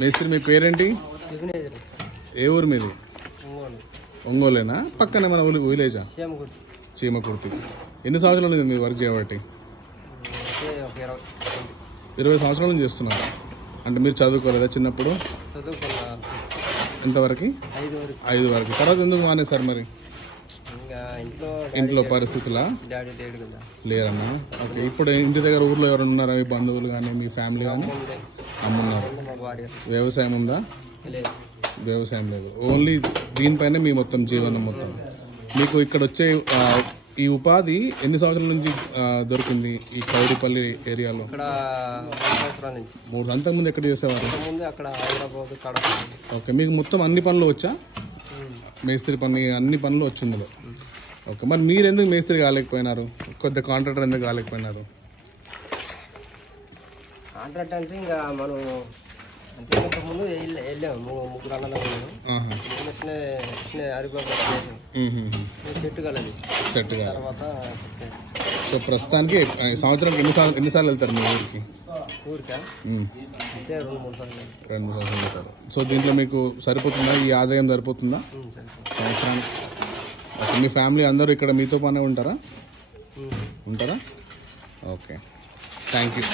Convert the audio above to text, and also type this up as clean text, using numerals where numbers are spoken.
మేస్త్రి మీ పేరేంటి? ఏ ఊరు మీది? ఒంగోలేనా? పక్కనే మన విలేజా? చీమకుర్తి. ఎన్ని సంవత్సరాల నుంచి మీరు వర్క్ చేయబట్టి? 20 సంవత్సరాల నుంచి చేస్తున్నారు. అంటే మీరు చదువుకోలేదా చిన్నప్పుడు? ఎంతవరకు? 5 వరకు. తర్వాత ఎందుకు మానేశారు మరి? ఇంట్లో పరిస్థితులా? లేరన్నా? ఓకే. ఇప్పుడు ఇంటి దగ్గర ఊర్లో ఎవరైనా ఉన్నారా? మీ బంధువులు కానీ మీ ఫ్యామిలీ కానీ? అమ్మున్నారు. వ్యవసాయం ఉందా? వ్యవసాయం లేదు. ఓన్లీ దీనిపైనే మీ మొత్తం జీవనం మొత్తం. మీకు ఇక్కడ వచ్చే ఈ ఉపాధి ఎన్ని సంవత్సరాల నుంచి దొరికింది ఈ కౌడిపల్లి ఏరియాలో? 3 అంతకు ముందు ఎక్కడ చేసేవారు? ఓకే. మీకు మొత్తం అన్ని పనులు వచ్చా? మేస్త్రి పని అన్ని పనులు వచ్చిందిలో. ఓకే. మరి మీరు ఎందుకు మేస్త్రి కాలేకపోయినారు? కొద్ది కాంట్రాక్టర్ ఎందుకు కాలేకపోయినారు? కాంట్రాక్ట్ అంటే ఇంకా మనం అంటే ఇంతకుముందు వెళ్ళాము 3 అన్నలు సెట్ కాలేదు. సెట్ కాదు. తర్వాత సో ప్రస్తుతానికి సంవత్సరానికి ఎన్నిసార్లు వెళ్తారు మీ ఊరికి? ఊరికా అంటే 2-3 సార్లు. 2 సంవత్సరాలు వెళ్తారు. సో దీంట్లో మీకు సరిపోతుందా? ఈ ఆదాయం సరిపోతుందా సంవత్సరానికి? మీ ఫ్యామిలీ అందరూ ఇక్కడ మీతో పనే ఉంటారా? ఓకే. Thank you.